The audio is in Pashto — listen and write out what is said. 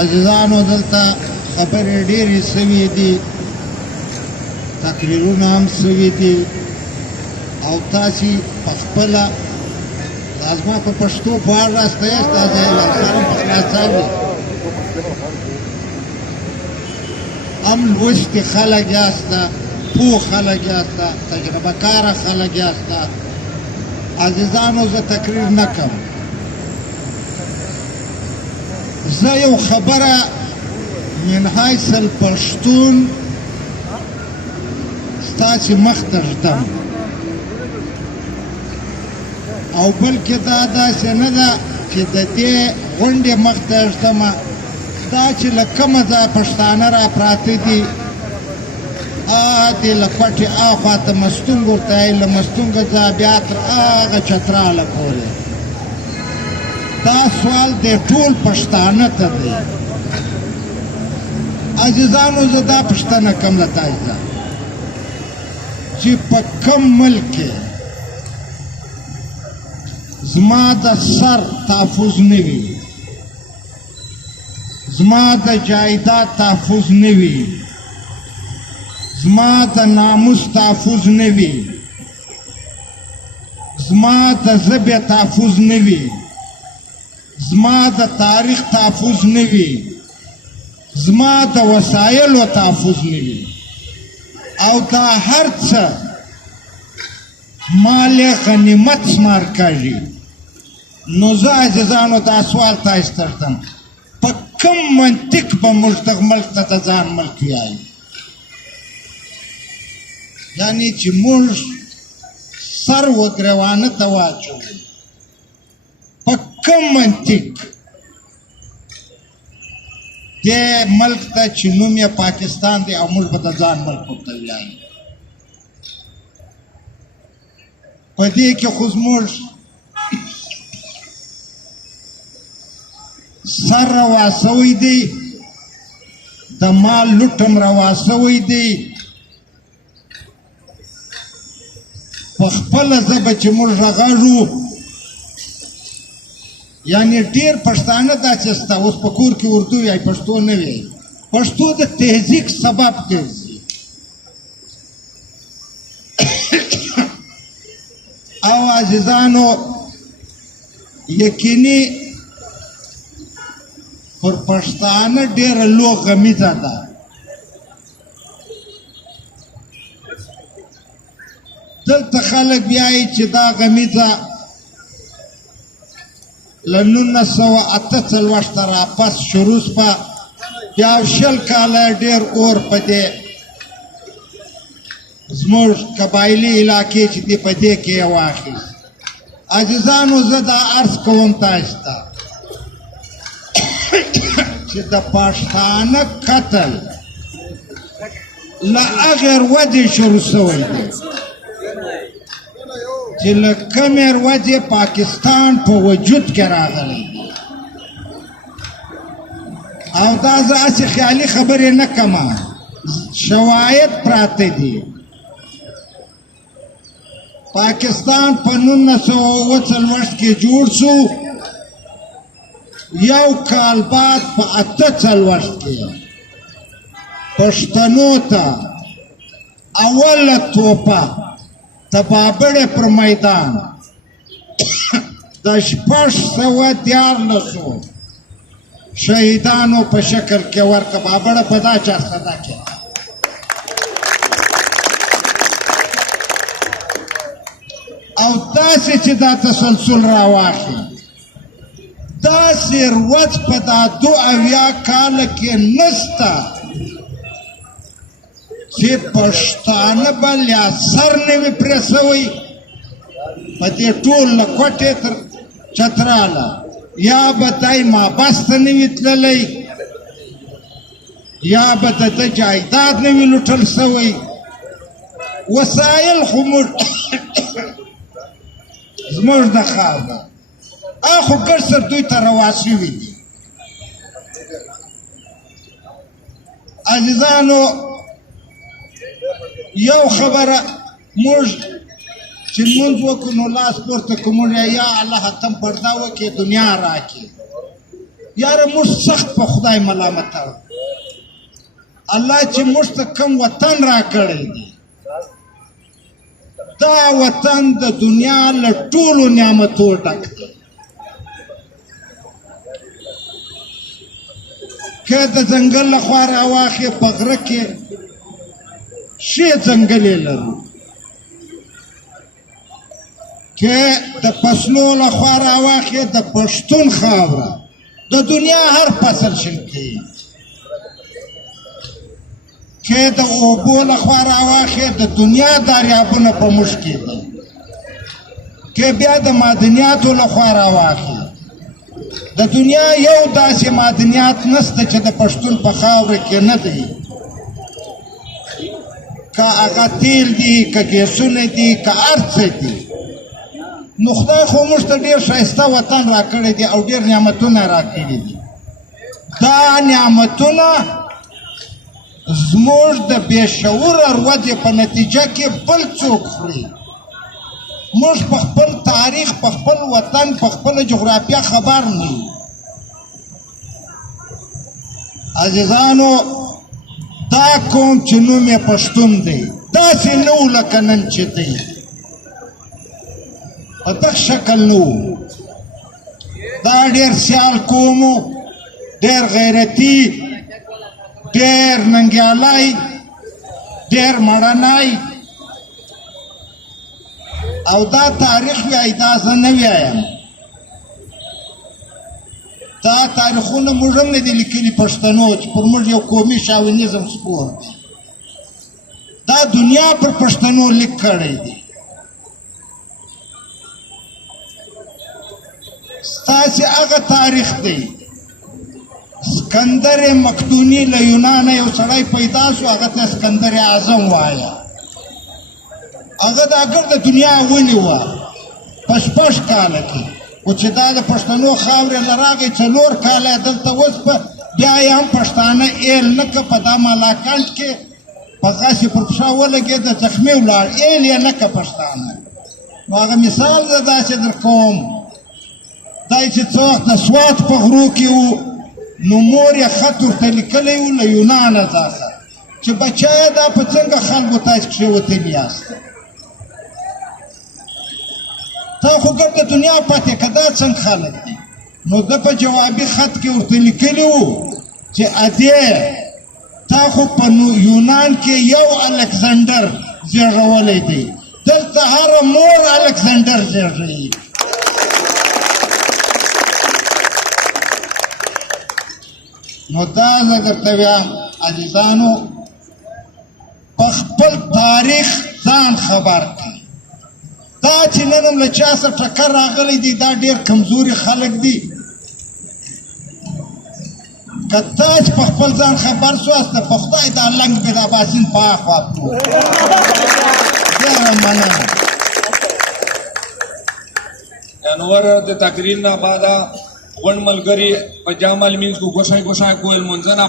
عزیزانو دلته خبرې ډېرې سوي دي، تقریرونه هم سوي دي او تاسې په خپله دا زما په پښتو په اړه راسته یاست، دا ځای لاسان په خلاصان دي هم لوستي خلک یاسته، پوه خلک یاسته، تجربه کاره خلک یاسته. عزیزانو زه تقریر نه کوم، زه یو خبره من حیث الپښتون ستاسې مخ ته ږدم، او بلکې دا داسې نه ده چې د دې غونډې مخ ته ږدمه، دا چې له کومه ځایه پښتانه را پراته دي دې له کوټې اخوا ته مستونګ ورته وایي، له مستونګه ځایه بیا تر هغه چتراله پورې. دا سوال دی ټول پښتانه ته دی. عزیزانو زه دا پوښتنه کوم له تاسې څخه چې په کوم ملک کې زما د سر تحفظ نه وي، زما د جایداد تحفظ نه وي، زما د ناموس تحفظ نه وي، زما د ژبې تحفظ نه وي، زما د تاریخ تحفظ نه وي، زما د وسایلو تحفظ نه وي، او دا هر څه مال غنیمت شمار کېږي، نو زه عزیزانو دا سوال تاسې ته ږدم، په کوم منطق به موږ دغه ملک ته د ځان ملک وایو؟ یعنې چې موږ سر وګریوانه ته واچوو، په کوم منطق دې ملک ته چې نوم یې پاکستان دی او موږ به د ځان ملک ورته وایو؟ په دې کې خو زموږ سر روا سوی دی، د مال لوټ هم روا سوی دی، په خپله ژبه چې موږ غږیږو، یعنې ډېر پښتانه داسې شته اوس په کور کې اردو وایي، پښتو نه وایي. پښتو د تهذیب سبب ګرځي. او عزیزانو یقیني پر پښتانه ډېره لو غمیزه ده. دلته خلک وایي چې دا غمیزه له 1948 راپس شروع شوه، بیا 20 کاله ډېر اور په دې زموږ قبایلي علاقې چې دي په دې کې یې واخیست. عزیزانو زه دا عرض کوم تاسو ته چې د پښتانه قتل له هغې ودې شروع شوی دی چې له کومې ورځې پاکستان په وجود کې راغلی دی. او دا زه هسې خیالي خبرې نه کوم، شواهد پراته دي. پاکستان په 1947 کې جوړ شو، یو کال بعد په 48 کې پښتنو ته اوله توپه د بابړې پر میدان د 614 شهیدانو په شکل کې ورکړه. بابړه په دا چارسده کې او داسې چې دا تسلسل راواخلي، داسې ورځ په دا 72 کاله کې نشته چې پښتانه به یا سر نه وي پرې سوی په دې ټول له کوټې تر چتراله، یا به دی مابس ته نه وي تللی، یا به د ده جایداد نه وي لوټل سوی. وسایل خو موږ زموږ د خاو ده، خو ګډ سر دوی ته روا شوي دي. عزیزانو یو خبره موږ چې لمونځ وکړو نو لاس پورته کړو، موږ یا الله ته پرده وکړې دنیا راکړي، یاره موږ سخت په خدای ملامته الله چې موږ ته کوم وطن راکړی دی دا وطن د دنیا له ټولو نعمتو ډک دی که د ځنګل لخوا راواخې په غره کې ښې ځنګلې لرو که د فصلو لخوا راواخې د پښتون خاوره د دنیا هر فصل شین کوي که د اوبو لخوا راواخې د دنیا دریابونه په موږ کې دي که بیا د معدنیاتو لخوا راواخې د دنیا یو داسې معدنیات نشته چې د پښتون په خاوره کې نه دی که هغه تیل دي که ګیسونه دي که هر څه دي نو خدای خو موږ ته ډېر ښایسته وطن راکړی دی او ډېر نعمتونه راکړي دي دا نعمتونه زموږ د بېشعوره ودې په نتیجه کې بل څوک خوري موږ په خپل تاریخ په خپل وطن په خپله جغرافیه خبر نه یو عزیزانو دا قوم چې نوم یې پښتون دی داسې نه و لکه نن چې دی په دغه شکل نه و دا ډېر سیال قوم و ډېر غیرتي ډېر ننګیالی ډېر مړنی او دا تاریخ وایي دا زه نه وایم دا تاریخونه موږ هم نه دي لیکلي پښتنو چې پر موږ یو قومي شاونیزم سپور دی دا دنیا پر پښتنو لیک کړی دی ستاسې هغه تاریخ دی اسکندر مقدوني له یونانه یو سړی پیدا شو هغه ته اسکندر اعظم وایه هغه د اګر د دنیا ونیوه په شپږ کاله کې خو چې دا د پښتنو خاورې له راغی 4 کاله دلته اوس په بیا یې هم پښتانه ایل نه که په دا مالاکنډ کې په غاسې پر پښه ولګېده زخمي ولاړ ایل یې نه که پښتانه نو هغه مثال زه داسې در کوم دی چې څه وخت د سوات په غرو کې و نو مور یې خط ورته لیکلی و له یونانه څخه چې بچیه دا په څنګه خلکو تاسې کښې وتلي یاست تا خو ګر د دنیا پاتې که دا څنګه خلک دي نو ده په جوابي خط کې ورته لیکلي وو چې ادې تا خو په یونان کې یو الکسندر زېږولی دی دلته هره مور الکسندر زېږوي نو دا زه درته وایم عزیزانو په خپل تاریخ ځان خبر کړئ دا چې نن هم له چا سره ټکر راغلی دی دا ډېر کمزوري خلک دي که تاسې په خپل ځان خبر سواست په خدای دا لنګ بې دا باسین په اخوا کړو ډېره مننه انور د تقریر نه بعد غونډ ملګري په جامع المنځ کو ګوښای ګوښای کویل منځنه